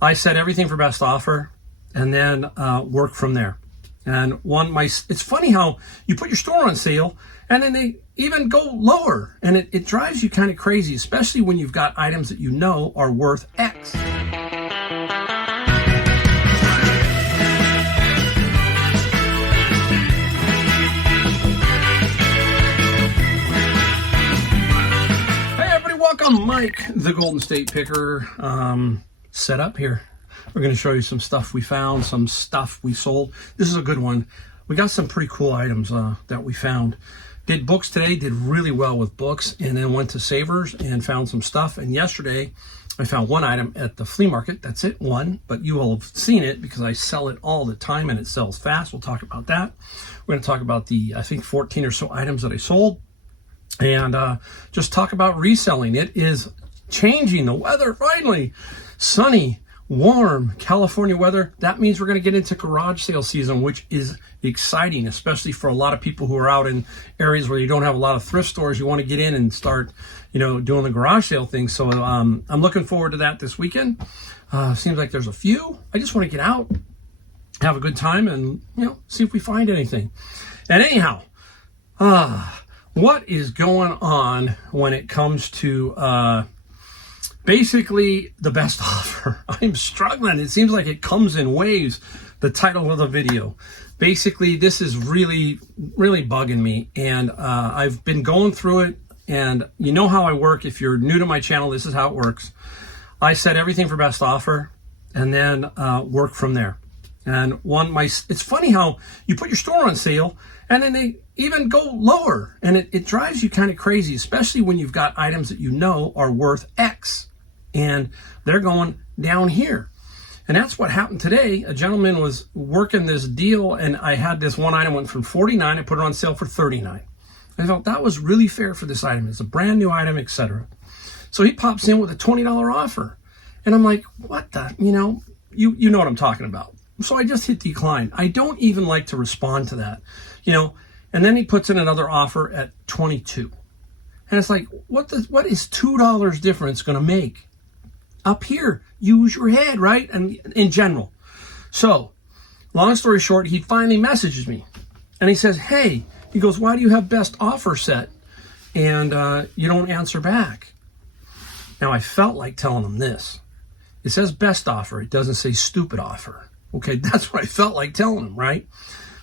I set everything for best offer and then work from there. And it's funny how you put your store on sale and then they even go lower, and it drives you kind of crazy, especially when you've got items that you know are worth X. Welcome, Mike, the Golden State Picker, set up here. We're going to show you some stuff we found, some stuff we sold. This is a good one. We got some pretty cool items that we found. Did books today, did really well with books, and then went to Savers and found some stuff. And yesterday, I found one item at the flea market. That's it, one. But you will have seen it because I sell it all the time and it sells fast. We'll talk about that. We're going to talk about the, I think, 14 or so items that I sold. And just talk about reselling. It is changing. The weather, finally. Sunny, warm, California weather. That means we're going to get into garage sale season, which is exciting, especially for a lot of people who are out in areas where you don't have a lot of thrift stores. You want to get in and start, doing the garage sale thing. So I'm looking forward to that this weekend. Seems like there's a few. I just want to get out, have a good time, and, see if we find anything. And anyhow, what is going on when it comes to basically the best offer? I'm struggling. It seems like it comes in waves, the title of the video. Basically, this is really, really bugging me. And I've been going through it. And you know how I work. If you're new to my channel, this is how it works. I set everything for best offer and then work from there. And it's funny how you put your store on sale and then they even go lower, and it drives you kind of crazy, especially when you've got items that you know are worth X and they're going down here. And that's what happened today. A gentleman was working this deal, and I had this one item went from $49. I put it on sale for $39. I thought that was really fair for this item. It's a brand new item, etc. So he pops in with a $20 offer, and I'm like, what the, you know what I'm talking about. So I just hit decline. I don't even like to respond to that, And then he puts in another offer at $22. And it's like, what is $2 difference going to make? Up here, use your head, right? And in general. So, long story short, he finally messages me. And he says, hey, he goes, why do you have best offer set? And you don't answer back. Now, I felt like telling him this. It says best offer. It doesn't say stupid offer. Okay, that's what I felt like telling him, right?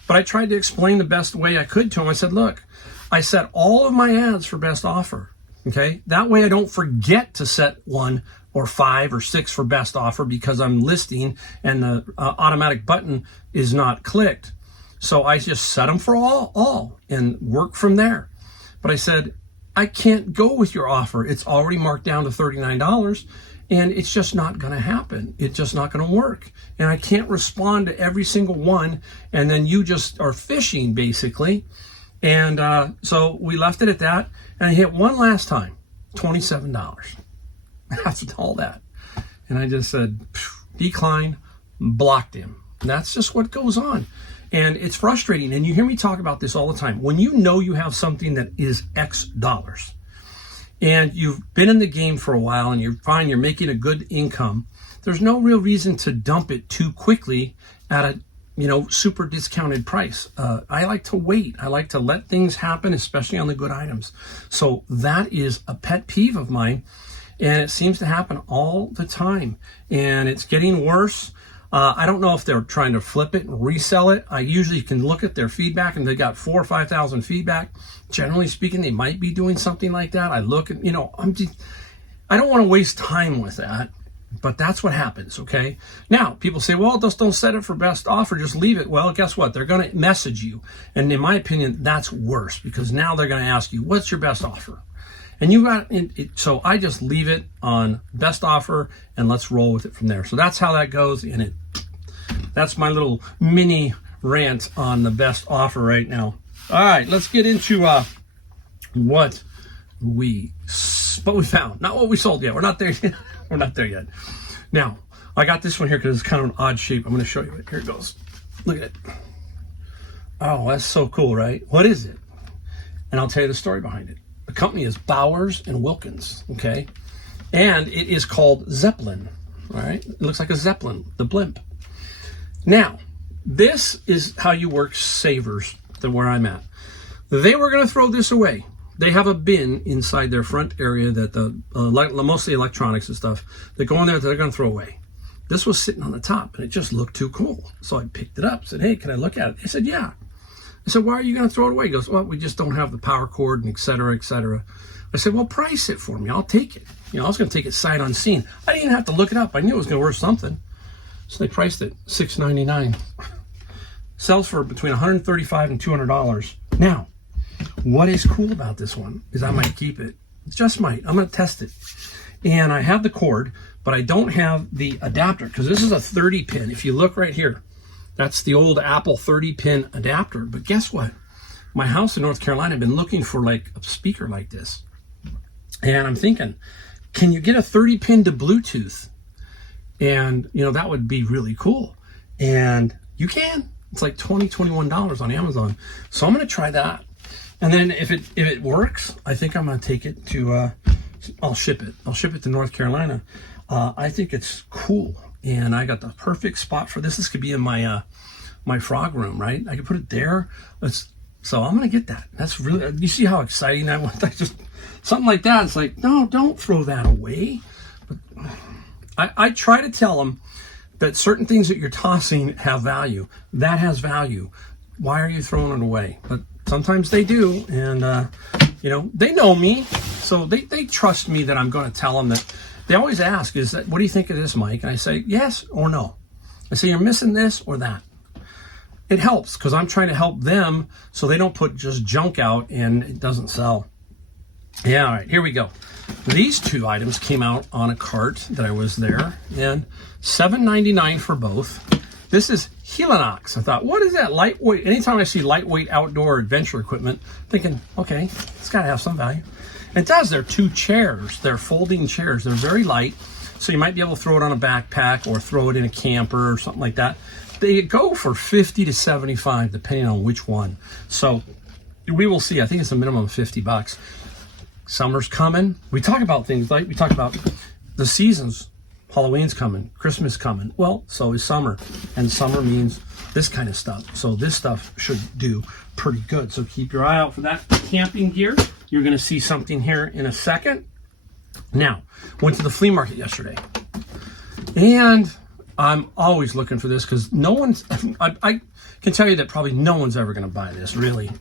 But I tried to explain the best way I could to him. I said, look, I set all of my ads for best offer, okay? That way I don't forget to set 1 or 5 or 6 for best offer because I'm listing and the automatic button is not clicked. So I just set them for all and work from there. But I said, I can't go with your offer. It's already marked down to $39. And it's just not going to happen. It's just not going to work. And I can't respond to every single one. And then you just are fishing, basically. And so we left it at that. And I hit one last time, $27. That's all that. And I just said, decline, blocked him. And that's just what goes on. And it's frustrating. And you hear me talk about this all the time. When you know you have something that is X dollars, and you've been in the game for a while and you find you're making a good income, there's no real reason to dump it too quickly at a super discounted price. I like to wait. I like to let things happen, especially on the good items. So that is a pet peeve of mine, and it seems to happen all the time, and it's getting worse. I don't know if they're trying to flip it and resell it. I usually can look at their feedback, and they got 4,000 or 5,000 feedback. Generally speaking, they might be doing something like that. I look at, I don't want to waste time with that, but that's what happens, okay? Now, people say, well, just don't set it for best offer, just leave it. Well, guess what? They're going to message you. And in my opinion, that's worse because now they're going to ask you, what's your best offer? And so I just leave it on best offer and let's roll with it from there. So that's how that goes. And that's my little mini rant on the best offer right now. All right, let's get into what we found. Not what we sold yet. We're not there yet. We're not there yet. Now, I got this one here because it's kind of an odd shape. I'm going to show you it. Here it goes. Look at it. Oh, that's so cool, right? What is it? And I'll tell you the story behind it. The company is Bowers and Wilkins, okay? And it is called Zeppelin. All right, it looks like a Zeppelin, the blimp. Now, this is how you work savers than where I'm at. They were going to throw this away. They have a bin inside their front area that the mostly electronics and stuff that go in there that they're going to throw away. This was sitting on the top, and it just looked too cool. So I picked it up, said, hey, can I look at it? They said, yeah. I said, why are you going to throw it away? He goes, well, we just don't have the power cord, and et cetera, et cetera. I said, well, price it for me. I'll take it. You know, I was going to take it sight unseen. I didn't even have to look it up. I knew it was going to worth something. So they priced it $6.99. Sells for between $135 and $200. Now, what is cool about this one is I might keep it. Just might. I'm going to test it. And I have the cord, but I don't have the adapter because this is a 30 pin. If you look right here, that's the old Apple 30 pin adapter. But guess what? My house in North Carolina, I've been looking for like a speaker like this. And I'm thinking, can you get a 30 pin to Bluetooth? And, you know, that would be really cool. And you can. It's like $20, $21 on Amazon. So I'm going to try that. And then if it works, I think I'm going to take it to, I'll ship it. I'll ship it to North Carolina. I think it's cool. And I got the perfect spot for this. This could be in my my frog room, right? I could put it there. So I'm going to get that. That's really, you see how exciting that was? I just, something like that. It's like, no, don't throw that away. But I try to tell them that certain things that you're tossing have value. That has value. Why are you throwing it away? But sometimes they do, and you know, they know me, so they trust me that I'm going to tell them that. They always ask, "Is that what do you think of this, Mike?" And I say, "Yes or no." I say, "You're missing this or that." It helps because I'm trying to help them so they don't put just junk out and it doesn't sell. Yeah, all right, here we go. These two items came out on a cart that I was there, and $7.99 for both. This is Helinox. I thought, what is that? Lightweight. Anytime I see lightweight outdoor adventure equipment, thinking, okay, it's got to have some value. And it does. They're two chairs. They're folding chairs. They're very light, so you might be able to throw it on a backpack or throw it in a camper or something like that. They go for $50 to $75, depending on which one. So we will see. I think it's a minimum of $50. Summer's coming. We talk about things like we talk about the seasons. Halloween's coming, Christmas coming. Well, so is summer, and summer means this kind of stuff. So this stuff should do pretty good. So keep your eye out for that camping gear. You're going to see something here in a second. Now, went to the flea market yesterday, and I'm always looking for this because no one's. I can tell you that probably no one's ever going to buy this. Really,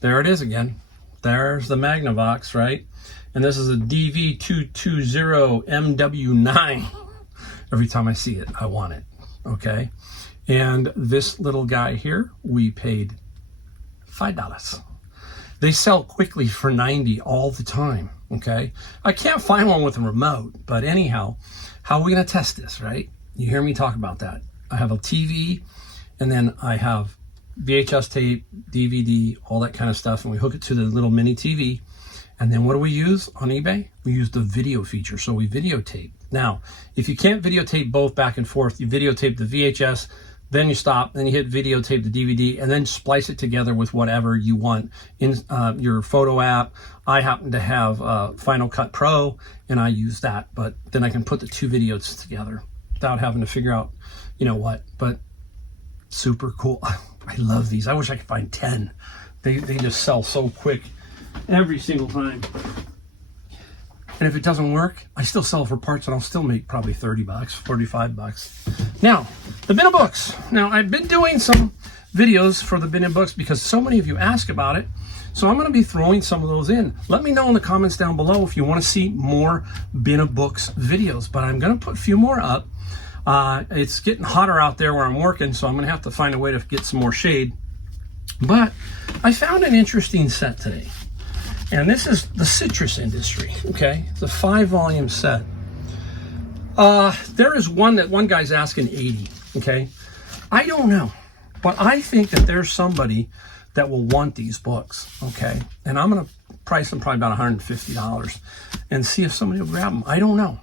there it is again. There's the Magnavox, right? And this is a DV220MW9. Every time I see it, I want it, okay? And this little guy here, we paid $5. They sell quickly for $90 all the time, okay? I can't find one with a remote, but anyhow, how are we gonna test this, right? You hear me talk about that. I have a TV, and then I have VHS tape, DVD, all that kind of stuff, and we hook it to the little mini TV. And then what do we use on eBay? We use the video feature, so we videotape. Now, if you can't videotape both back and forth, you videotape the VHS, then you stop, then you hit videotape the DVD, and then splice it together with whatever you want in your photo app. I happen to have Final Cut Pro, and I use that, but then I can put the two videos together without having to figure out, you know what, but super cool. I love these. I wish I could find 10. They just sell so quick every single time. And if it doesn't work, I still sell for parts and I'll still make probably $30, $45. Now, the bin of books. Now, I've been doing some videos for the bin of books because so many of you ask about it. So I'm going to be throwing some of those in. Let me know in the comments down below if you want to see more bin of books videos, but I'm going to put a few more up. It's getting hotter out there where I'm working, so I'm going to have to find a way to get some more shade. But I found an interesting set today. And this is the citrus industry, okay? It's a 5-volume set. There is one that one guy's asking $80, okay? I don't know, but I think that there's somebody that will want these books, okay? And I'm gonna price them probably about $150 and see if somebody will grab them. I don't know,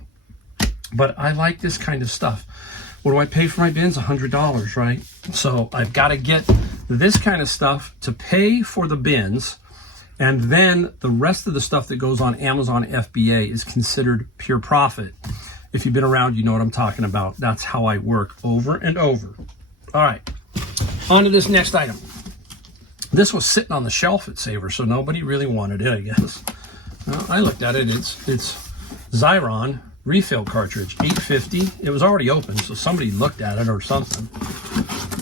but I like this kind of stuff. What do I pay for my bins? $100, right? So I've got to get this kind of stuff to pay for the bins. And then the rest of the stuff that goes on Amazon FBA is considered pure profit. If you've been around, you know what I'm talking about. That's how I work over and over. All right, on to this next item. This was sitting on the shelf at Savers, so nobody really wanted it, I guess. I looked at it. It's Xyron refill cartridge, 850. It was already open, so somebody looked at it or something.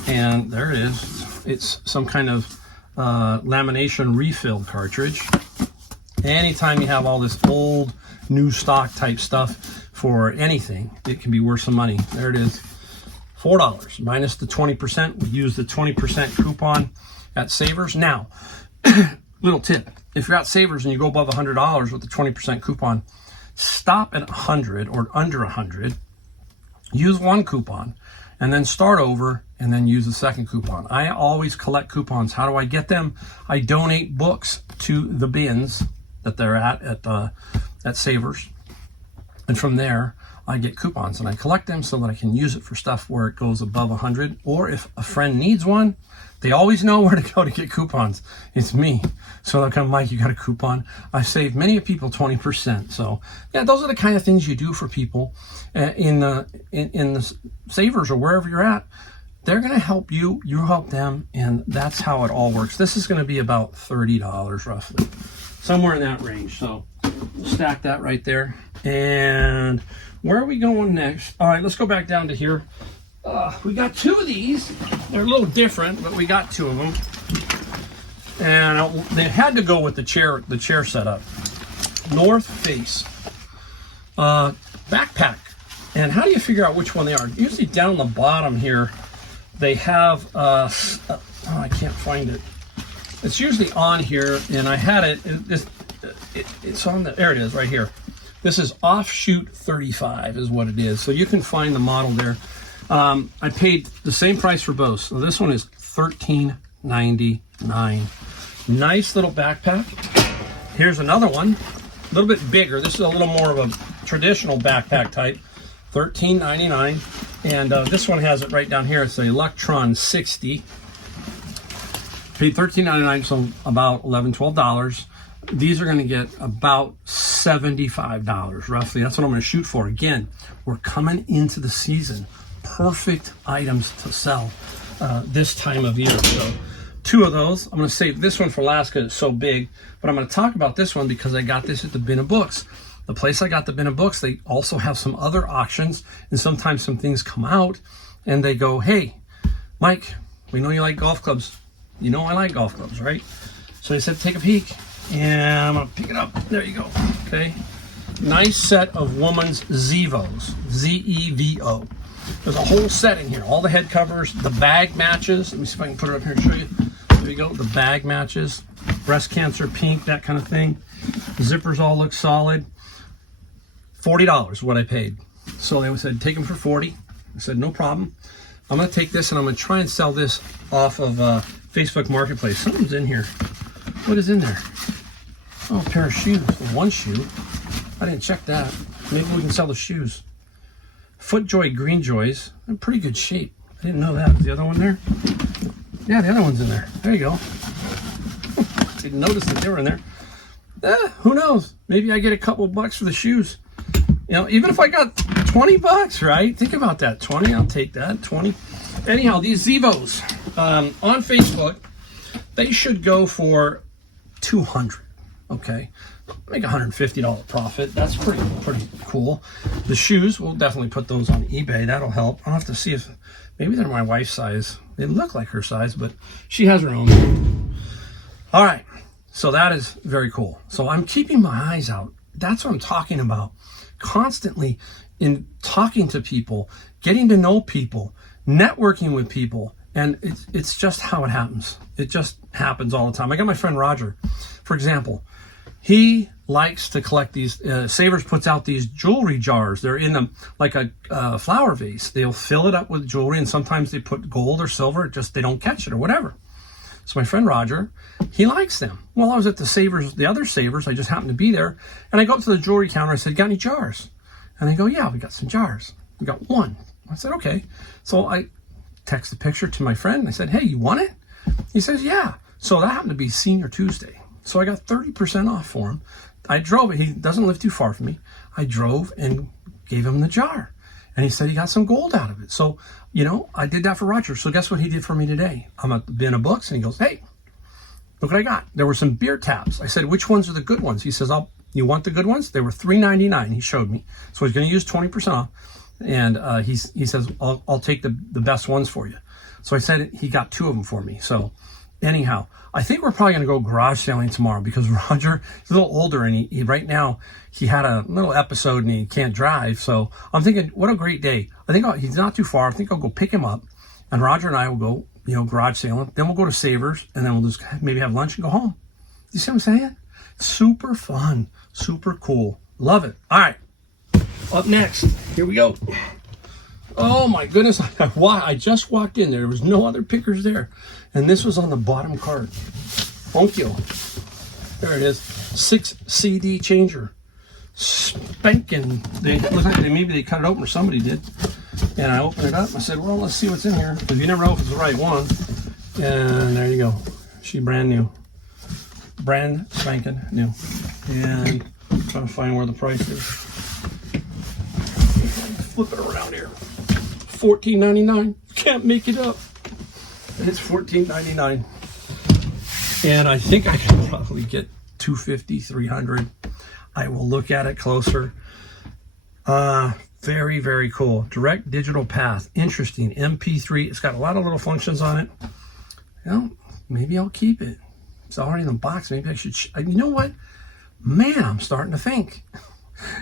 And there it is. It's some kind of lamination refill cartridge. Anytime you have all this old, new stock type stuff for anything, it can be worth some money. There it is, $4 minus the 20%. We use the 20% coupon at Savers. Now, little tip, if you're at Savers and you go above $100 with the 20% coupon, stop at 100 or under 100, use one coupon, and then start over and then use the second coupon. I always collect coupons. How do I get them? I donate books to the bins that they're at Savers. And from there, I get coupons and I collect them so that I can use it for stuff where it goes above 100. Or if a friend needs one, they always know where to go to get coupons. It's me. So they'll come, Mike, you got a coupon? I saved many people 20%. So yeah, those are the kind of things you do for people in the Savers or wherever you're at. They're going to help you, you help them, and that's how it all works. This is going to be about $30 roughly, somewhere in that range. So we'll stack that right there. And where are we going next? All right, let's go back down to here. We got two of these. They're a little different, but we got two of them. And they had to go with the chair setup. North Face backpack. And how do you figure out which one they are? Usually down the bottom here, they have, oh, I can't find it. It's usually on here, and I had it, it's on the, there it is right here. This is Offshoot 35 is what it is. So you can find the model there. I paid the same price for both. So this one is $13.99. Nice little backpack. Here's another one, a little bit bigger. This is a little more of a traditional backpack type, $13.99. And this one has it right down here. It's the Electron 60. Paid $13.99, so about $11, $12. These are going to get about $75 roughly. That's what I'm going to shoot for. Again, we're coming into the season. Perfect items to sell this time of year. So two of those. I'm going to save this one for last because it's so big, but I'm going to talk about this one because I got this at the Bin of Books. The place I got the Bin of Books, they also have some other auctions, and sometimes some things come out and they go, hey, Mike, we know you like golf clubs. You know I like golf clubs, right? So I said, take a peek, and I'm going to pick it up. There you go. Okay. Nice set of woman's Zeos, Z-E-V-O. There's a whole set in here. All the head covers, the bag matches. Let me see if I can put it up here and show you. There you go. The bag matches, breast cancer pink, that kind of thing. The zippers all look solid. $40 what I paid. So they said, take them for $40. I said, no problem. I'm going to take this and I'm going to try and sell this off of Facebook Marketplace. Something's in here. What is in there? Oh, a pair of shoes. One shoe. I didn't check that. Maybe we can sell the shoes. FootJoy Green Joys. They're in pretty good shape. I didn't know that. Is the other one there? Yeah, the other one's in there. There you go. Didn't notice that they were in there. Who knows? Maybe I get a couple bucks for the shoes. You know, even if I got 20 bucks, right? Think about that. 20, I'll take that. 20. Anyhow, these Zeos on Facebook, they should go for $200. Okay, make $150 profit. That's pretty cool. The shoes, we'll definitely put those on eBay. That'll help. I'll have to see if maybe they're my wife's size. They look like her size, but she has her own. All right, so that is very cool. So I'm keeping my eyes out. That's what I'm talking about. Constantly in talking to people, getting to know people, networking with people, and it's just how it happens. It just happens all the time. I got my friend Roger, for example. He likes to collect these. Savers puts out these jewelry jars. They're in them like a flower vase. They'll fill it up with jewelry, and sometimes they put gold or silver. Just they don't catch it or whatever. So my friend Roger, he likes them. Well, I was at the Savers, the other Savers. I just happened to be there, and I go up to the jewelry counter. I said, "Got any jars?" And they go, "Yeah, we got some jars. We got one." I said, "Okay." So I text the picture to my friend. And I said, "Hey, you want it?" He says, "Yeah." So that happened to be Senior Tuesday. So I got 30% off for him. I drove it. He doesn't live too far from me. I drove and gave him the jar. And he said he got some gold out of it. So, you know, I did that for Roger. So guess what he did for me today? I'm at the bin of books, and he goes, hey, look what I got. There were some beer taps. I said, which ones are the good ones? He says, you want the good ones? They were $3.99. He showed me. So he's going to use 20% off. And he says, I'll take the best ones for you. So I said he got 2 of them for me. So anyhow, I think we're probably going to go garage sailing tomorrow because Roger is a little older, and he right now he had a little episode and he can't drive. So I'm thinking, what a great day. I think he's not too far. I think I'll go pick him up, and Roger and I will go, you know, garage sailing. Then we'll go to Savers, and then we'll just maybe have lunch and go home. You see what I'm saying? Super fun, super cool. Love it. All right. Up next, here we go. Oh my goodness, I just walked in there. There was no other pickers there. And this was on the bottom cart. Thank you. There it is. 6 CD changer. Spanking. They look like maybe they cut it open, or somebody did. And I opened it up. I said, well, let's see what's in here. Because you never know if it's the right one. And there you go. She's brand new. Brand spanking new. And I'm trying to find where the price is. Flip it around here. $14.99. Can't make it up. It's $14.99. And I think I can probably get $250, $300. I will look at it closer. Very, very cool. Direct digital path. Interesting. MP3. It's got a lot of little functions on it. You know, maybe I'll keep it. It's already in the box. Maybe I should. You know what? Man, I'm starting to think.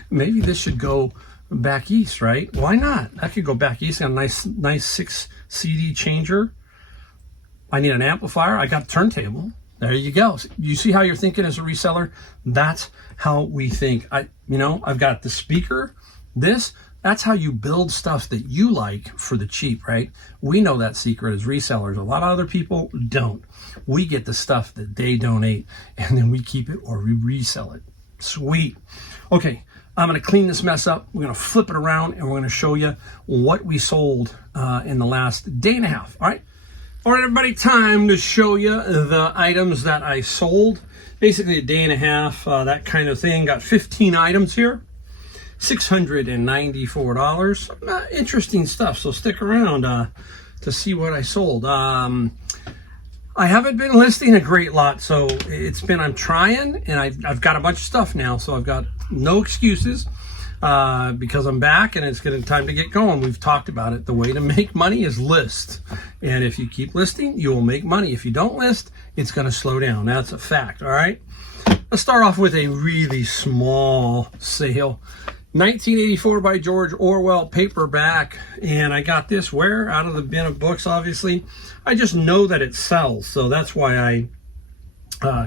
Maybe this should go back east, right? Why not? I could go back east. Got a nice 6 CD changer. I need an amplifier. I got a turntable. There you go. You see how you're thinking as a reseller? That's how we think. I've got the speaker. That's how you build stuff that you like for the cheap, right? We know that secret as resellers. A lot of other people don't. We get the stuff that they donate, and then we keep it or we resell it. Sweet. Okay. I'm going to clean this mess up. We're going to flip it around, and we're going to show you what we sold in the last day and a half. All right, everybody, time to show you the items that I sold. Basically a day and a half, that kind of thing. Got 15 items here, $694. Interesting stuff, so stick around to see what I sold. I haven't been listing a great lot, so I'm trying, and I've got a bunch of stuff now, so I've got no excuses because I'm back and it's getting time to get going. We've talked about it. The way to make money is list, and if you keep listing, you will make money. If you don't list, it's going to slow down. That's a fact. All right, let's start off with a really small sale. 1984 by George Orwell paperback, and I got this where? Out of the bin of books, obviously. I just know that it sells, so that's why I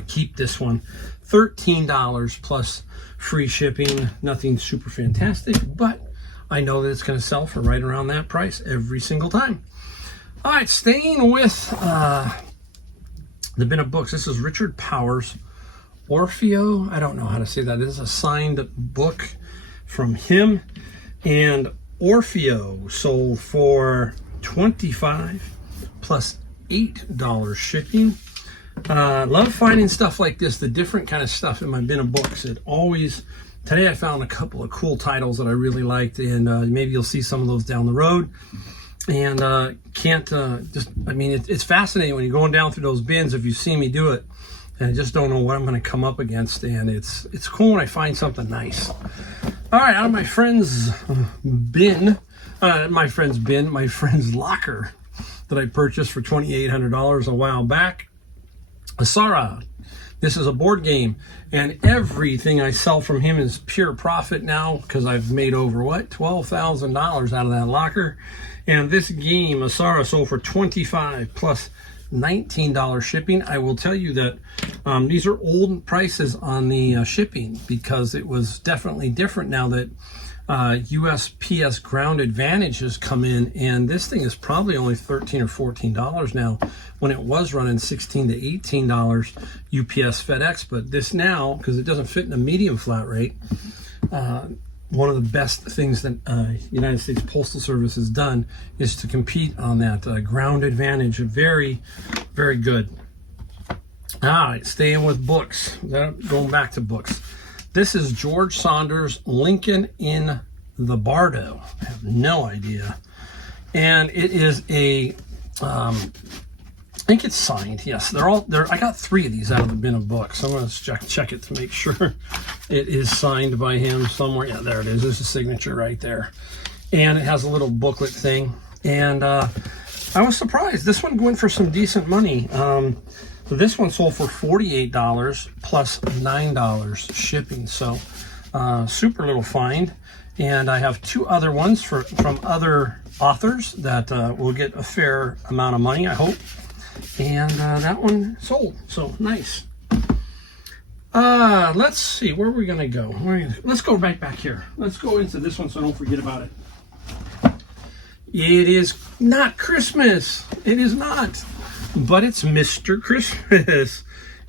keep this one. $13 plus free shipping. Nothing super fantastic, but I know that it's going to sell for right around that price every single time. All right, staying with the bin of books. This is Richard Powers' Orfeo. I don't know how to say that. This is a signed book from him, and Orfeo sold for $25 plus $8 shipping. Love finding stuff like this, the different kind of stuff in my bin of books. Today I found a couple of cool titles that I really liked, and maybe you'll see some of those down the road. And it's fascinating when you're going down through those bins if you see me do it, and I just don't know what I'm going to come up against, and it's cool when I find something nice. All right, out of my friend's my friend's locker that I purchased for $2,800 a while back. Asara. This is a board game, and everything I sell from him is pure profit now because I've made over $12,000 out of that locker. And this game, Asara, sold for $25 plus $19 shipping. I will tell you that these are old prices on the shipping because it was definitely different now that USPS Ground Advantage has come in, and this thing is probably only $13 or $14 now when it was running $16 to $18 UPS FedEx. But this now, because it doesn't fit in a medium flat rate, one of the best things that United States Postal Service has done is to compete on that Ground Advantage. Very, very good. All right, staying with books. Going back to books. This is George Saunders' Lincoln in the Bardo. I have no idea. And it is a, I think it's signed. Yes, they're all there. I got 3 of these out of the bin of books. I'm going to check it to make sure it is signed by him somewhere. Yeah, there it is. There's a signature right there. And it has a little booklet thing. And I was surprised. This one went for some decent money. This one sold for $48 plus $9 shipping. So super little find. And I have 2 other ones from other authors that will get a fair amount of money, I hope. And that one sold. So nice. Let's see. Where are we going to go? Let's go right back here. Let's go into this one so I don't forget about it. It is not Christmas. It is not. But it's Mr. Christmas.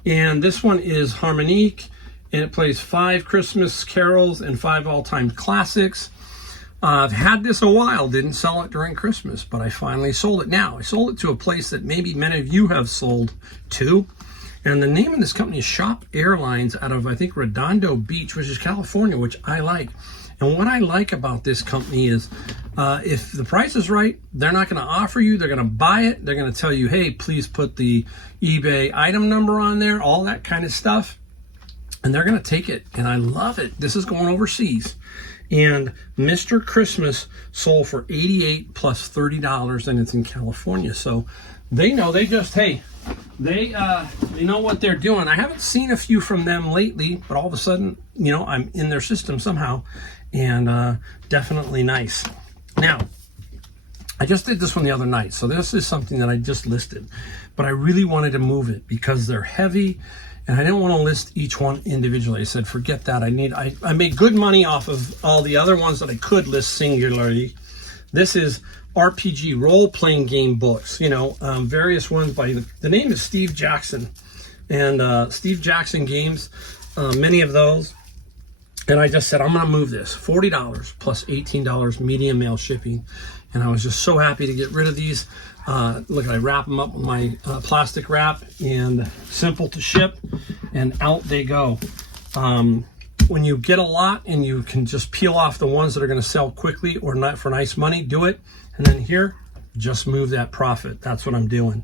And this one is Harmonique. And it plays 5 Christmas carols and 5 all-time classics. I've had this a while. Didn't sell it during Christmas. But I finally sold it now. I sold it to a place that maybe many of you have sold to. And the name of this company is Shop Airlines out of, I think, Redondo Beach, which is California, which I like. And what I like about this company is if the price is right, they're not going to offer you. They're going to buy it. They're going to tell you, hey, please put the eBay item number on there, all that kind of stuff. And they're going to take it. And I love it. This is going overseas. And Mr. Christmas sold for $88 plus $30, and it's in California. So they know, they know what they're doing. I haven't seen a few from them lately, but all of a sudden, you know, I'm in their system somehow. And definitely nice. Now, I just did this one the other night, so this is something that I just listed, but I really wanted to move it because they're heavy, and I didn't want to list each one individually. I said, forget that. I made good money off of all the other ones that I could list singularly. This is RPG role-playing game books, you know, various ones by the name is Steve Jackson, and Steve Jackson Games, many of those. And I just said, I'm going to move this. $40 plus $18 medium mail shipping. And I was just so happy to get rid of these. Look, I wrap them up with my plastic wrap and simple to ship. And out they go. When you get a lot and you can just peel off the ones that are going to sell quickly or not for nice money, do it. And then here, just move that profit. That's what I'm doing.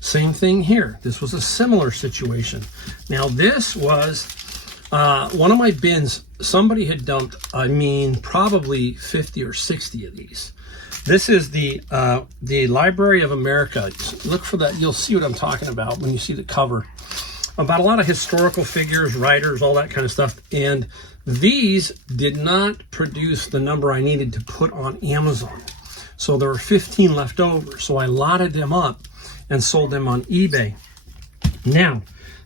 Same thing here. This was a similar situation. Now this was one of my bins. Somebody had dumped, I mean, probably 50 or 60 of these. This is the Library of America. Look for that. You'll see what I'm talking about when you see the cover. About a lot of historical figures, writers, all that kind of stuff. And these did not produce the number I needed to put on Amazon. So there were 15 left over. So I lotted them up and sold them on eBay. Now,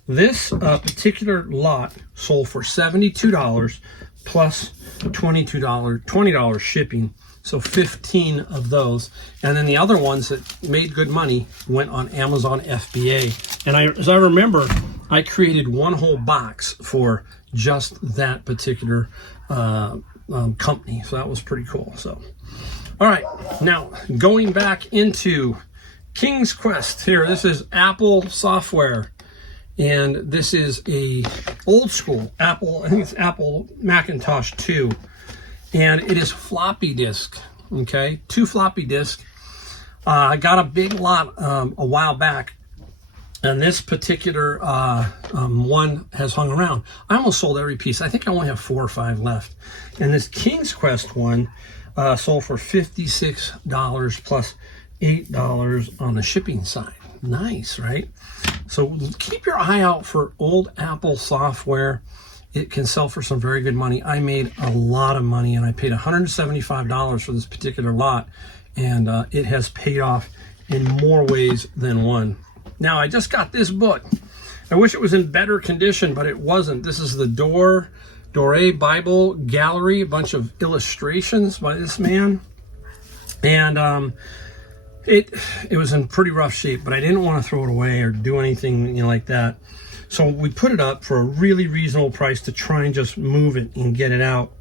this particular lot sold for $72 plus $20 shipping. So 15 of those. And then the other ones that made good money went on Amazon FBA. And as I remember, I created one whole box for just that particular company. So that was pretty cool. So, all right. Now, going back into King's Quest here. This is Apple software. And this is a old school Apple, I think it's Apple Macintosh 2. And it is floppy disk, okay? 2 floppy disks. I got a big lot a while back. And this particular one has hung around. I almost sold every piece. I think I only have 4 or 5 left. And this King's Quest one sold for $56 plus $8 on the shipping side. Nice, right? So keep your eye out for old Apple software. It can sell for some very good money. I made a lot of money, and I paid $175 for this particular lot, and it has paid off in more ways than one. Now, I just got this book. I wish it was in better condition, but it wasn't. This is the Dore Bible Gallery, a bunch of illustrations by this man. And it was in pretty rough shape, but I didn't want to throw it away or do anything, you know, like that. So we put it up for a really reasonable price to try and just move it and get it out.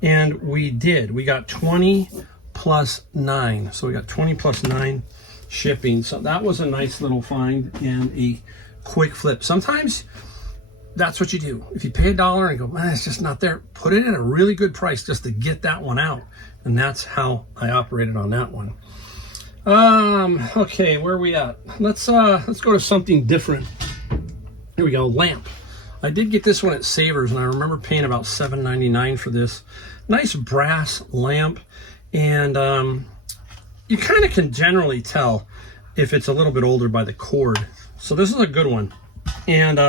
And we did. We got 20 plus 9. So we got 20 plus 9 shipping. So that was a nice little find and a quick flip. Sometimes that's what you do. If you pay $1 and go, man, it's just not there, put it in a really good price just to get that one out. And that's how I operated on that one. Okay, where are we at? Let's go to something different. Here we go, lamp. I did get this one at Savers, and I remember paying about $7.99 for this. Nice brass lamp, and you kind of can generally tell if it's a little bit older by the cord. So this is a good one, and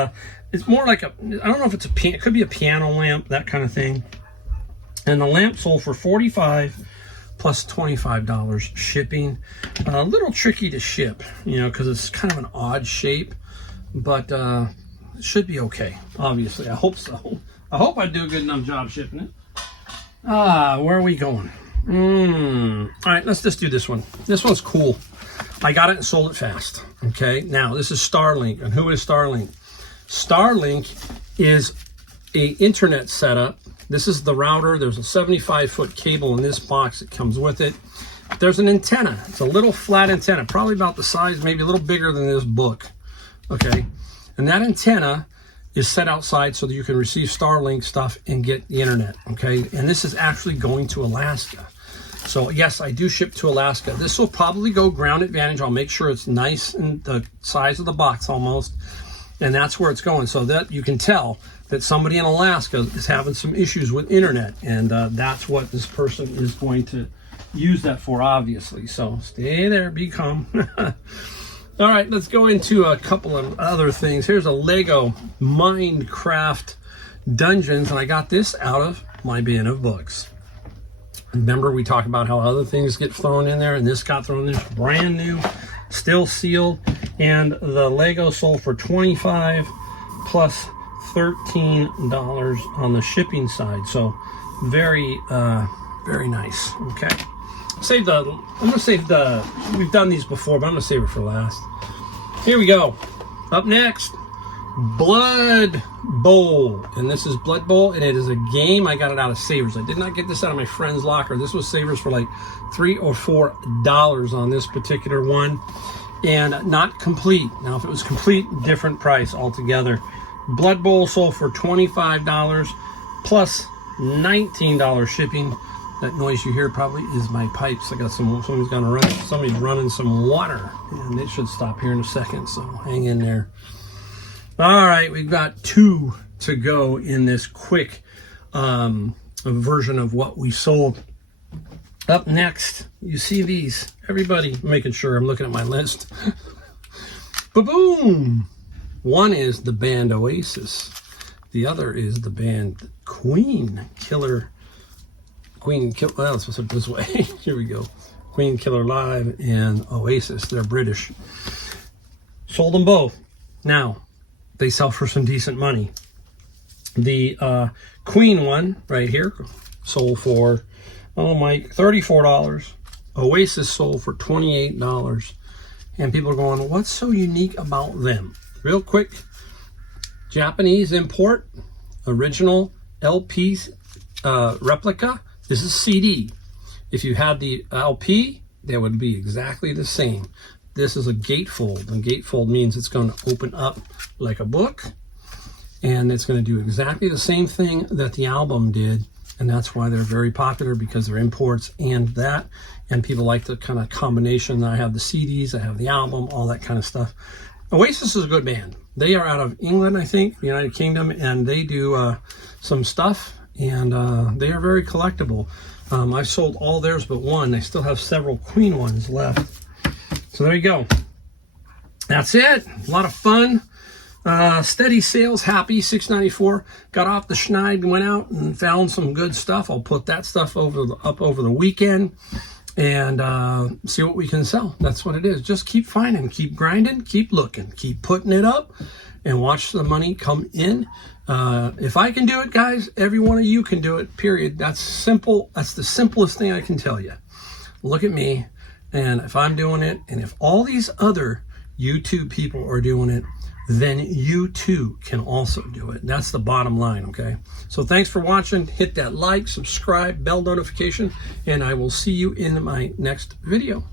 it's more like I don't know if it's it could be a piano lamp, that kind of thing. And the lamp sold for $45 plus $25 shipping. A little tricky to ship, you know, because it's kind of an odd shape, but it should be okay. Obviously, I hope so. I hope I do a good enough job shipping it. Where are we going? All right, let's just do this one. This one's cool. I got it and sold it fast. Okay, now this is Starlink. And who is Starlink? Starlink is a internet setup. This is the router. There's a 75-foot cable in this box that comes with it. There's an antenna. It's a little flat antenna, probably about the size, maybe a little bigger than this book. Okay, and that antenna is set outside so that you can receive Starlink stuff and get the internet. Okay, and this is actually going to Alaska. So yes, I do ship to Alaska. This will probably go ground advantage. I'll make sure it's nice and the size of the box almost. And that's where it's going. So that you can tell that somebody in Alaska is having some issues with internet. And that's what this person is going to use that for, obviously. So stay there, be calm. All right, let's go into a couple of other things. Here's a Lego Minecraft Dungeons. And I got this out of my bin of books. Remember, we talked about how other things get thrown in there, and this got thrown in there, brand new, still sealed, and the Lego sold for $25 plus $13 on the shipping side. So very, very nice. Okay, I'm gonna save the. We've done these before, but I'm gonna save it for last. Here we go. Up next, Blood Bowl, and this is Blood Bowl, and it is a game. I got it out of Savers. I did not get this out of my friend's locker. This was Savers for like $3 or $4 on this particular one, and not complete. Now, if it was complete, different price altogether. Blood Bowl sold for $25 plus $19 shipping. That noise you hear probably is my pipes. I got somebody's running some water, and it should stop here in a second. So hang in there. All right, we've got 2 to go in this quick version of what we sold. Up next, you see these. Everybody, making sure I'm looking at my list. Ba-boom! One is the band Oasis. The other is the band Queen Killer. Well, let's put it this way. Here we go. Queen Killer Live and Oasis. They're British. Sold them both. Now, they sell for some decent money. The Queen one right here sold for, $34. Oasis sold for $28. And people are going, what's so unique about them? Real quick, Japanese import, original LP replica. This is CD. If you had the LP, they would be exactly the same. This is a gatefold, and gatefold means it's going to open up like a book, and it's going to do exactly the same thing that the album did, and that's why they're very popular, because they're imports and that, and people like the kind of combination. I have the CDs, I have the album, all that kind of stuff. Oasis is a good band. They are out of England, I think, the United Kingdom, and they do some stuff, and they are very collectible. I've sold all theirs but one. They still have several Queen ones left. So there you go. That's it. A lot of fun. Steady sales, happy. $6.94. Got off the schneid, went out and found some good stuff. I'll put that stuff up over the weekend and see what we can sell. That's what it is. Just keep finding, keep grinding, keep looking, keep putting it up, and watch the money come in. If I can do it, guys, every one of you can do it, period. That's simple. That's the simplest thing I can tell you. Look at me. And if I'm doing it, and if all these other YouTube people are doing it, then you too can also do it. That's the bottom line, okay? So thanks for watching. Hit that like, subscribe, bell notification, and I will see you in my next video.